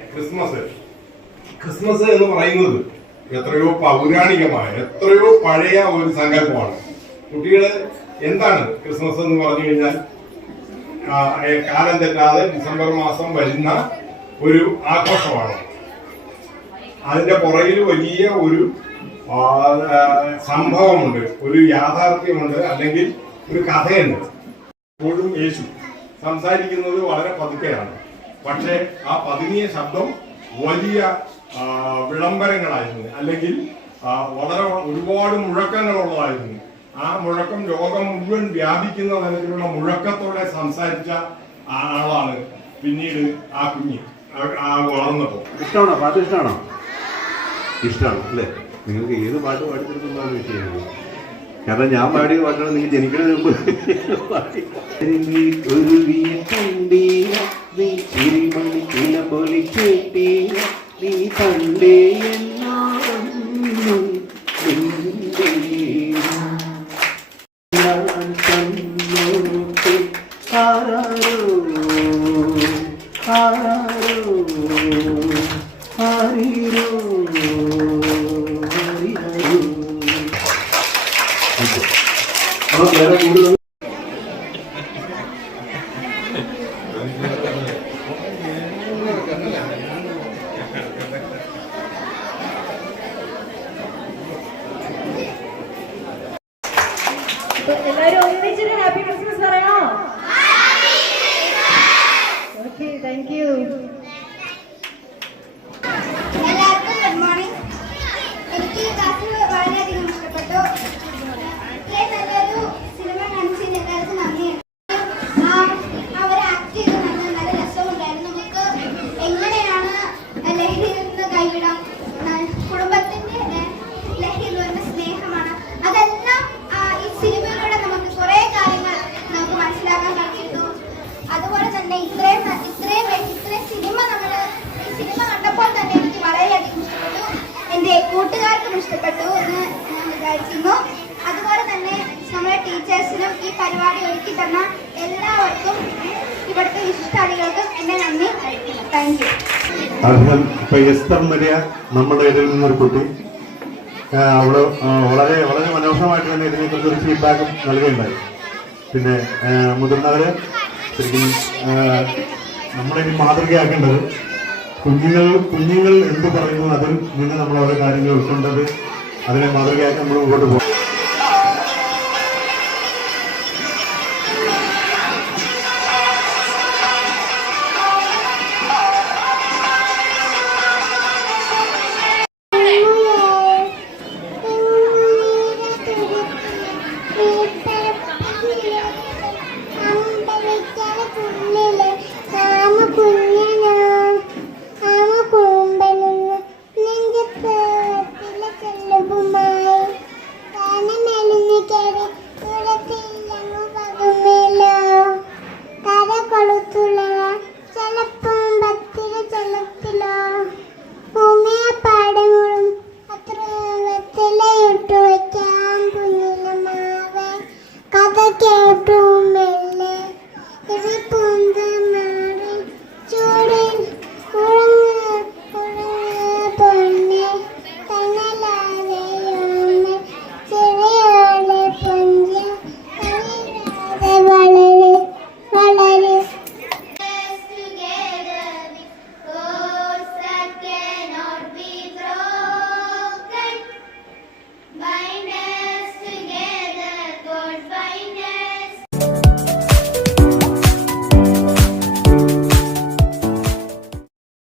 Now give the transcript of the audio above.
Christmas എന്ന് പറയുന്നത് എത്രയോ പൗരാണികമായ എത്രയോ പഴയ ഒരു സങ്കല്പമാണ്. കുട്ടികള് എന്താണ് ക്രിസ്മസ് എന്ന് പറഞ്ഞു കഴിഞ്ഞാൽ കാലം തെറ്റാതെ ഡിസംബർ മാസം വരുന്ന ഒരു ആഘോഷമാണ്. അതിന്റെ പുറകിൽ വലിയ ഒരു സംഭവമുണ്ട്, ഒരു യാഥാർത്ഥ്യമുണ്ട്, അല്ലെങ്കിൽ ഒരു കഥയുണ്ട്. എപ്പോഴും യേശു സംസാരിക്കുന്നത് വളരെ പതുക്കെയാണ്, പക്ഷെ ആ പതുങ്ങിയ ശബ്ദം വലിയ വിളംബരങ്ങളായിരുന്നു, അല്ലെങ്കിൽ വളരെ ഒരുപാട് മുഴക്കങ്ങളുള്ളതായിരുന്നു. ആ മുഴക്കം ലോകം മുഴുവൻ വ്യാപിക്കുന്ന തരത്തിലുള്ള മുഴക്കത്തോടെ സംസാരിച്ച ആളാണ് പിന്നീട് ആ കുഞ്ഞ് വളർന്നപ്പോ. ഇഷ്ടമാണോ? പാട്ട് ഇഷ്ടമാണോ? ഇഷ്ടമാണ് അല്ലേ? നിങ്ങൾക്ക് ഏത് പാട്ട് പാടിത്തരുന്നതാണ് വിഷയം. കാരണം ഞാൻ പാടിയ പാട്ടാണ് നിങ്ങൾ ജനിക്കുന്നതിന് മുമ്പ് നീ പണ്ടേ എല്ലാവരും ഒന്നിച്ചൊരു ഹാപ്പി ക്രിസ്മസ് പറയാം. Okay, thank you. എല്ലാവർക്കും ഗുഡ് മോർണിംഗ്. എനിക്ക് ഈ ക്ലാസ് വളരെയധികം ഇഷ്ടപ്പെട്ടു. ഇത്രയും നല്ലൊരു സിനിമ കാണിച്ചതിന് എല്ലാവർക്കും നന്ദിയുണ്ട്. അവർ ആക്ട് ചെയ്ത് നല്ല രസമുണ്ടായിരുന്നു. നമുക്ക് എങ്ങനെയാണ് ലഹരിയിൽ നിന്ന് കൈവിടാം, കുടുംബത്തിന്റെ ലഹരിയിൽ വരുന്ന സ്നേഹമാണ്, അതെല്ലാം ഈ സിനിമയിലൂടെ നമുക്ക് കുറെ കാര്യങ്ങൾ നമുക്ക് മനസ്സിലാക്കാൻ കഴിഞ്ഞിരുന്നു. അതുപോലെ തന്നെ ഇത്രയും സിനിമ കണ്ടപ്പോൾ തന്നെ എനിക്ക് വളരെയധികം ഇഷ്ടപ്പെട്ടു. എൻ്റെ കൂട്ടുകാർക്കും ഇഷ്ടപ്പെട്ടു എന്ന് ഞാൻ വിചാരിക്കുന്നു. അതുപോലെ തന്നെ നമ്മുടെ ടീച്ചേഴ്സിനും ഈ പരിപാടി ഒരുക്കി തന്ന എല്ലാവർക്കും ഇവിടുത്തെ വിശിഷ്ടാതികൾക്കും എൻ്റെ നന്ദി അറിയിക്കുന്നു. Thank you. ഇപ്പൊ എസ്തർ മരിയ നമ്മുടെ ഇടയിൽ നിന്നൊരു കുട്ടി അവള് വളരെ വളരെ മനോഹരമായിട്ട് തന്നെ ഇതിനെക്കുറിച്ച് ഒരു ഫീഡ്ബാക്കും നൽകുകയുണ്ടായി. പിന്നെ മുതിർന്നവര് ശരിക്കും നമ്മളിനി മാതൃകയാക്കേണ്ടത് കുഞ്ഞുങ്ങൾ എന്ത് പറയുന്നു അതിൽ നിന്ന് നമ്മൾ ഓരോ കാര്യങ്ങൾ ഉൾക്കൊണ്ടത് അതിനെ മാതൃകയാക്കി നമ്മൾ മുമ്പോട്ട് പോകും.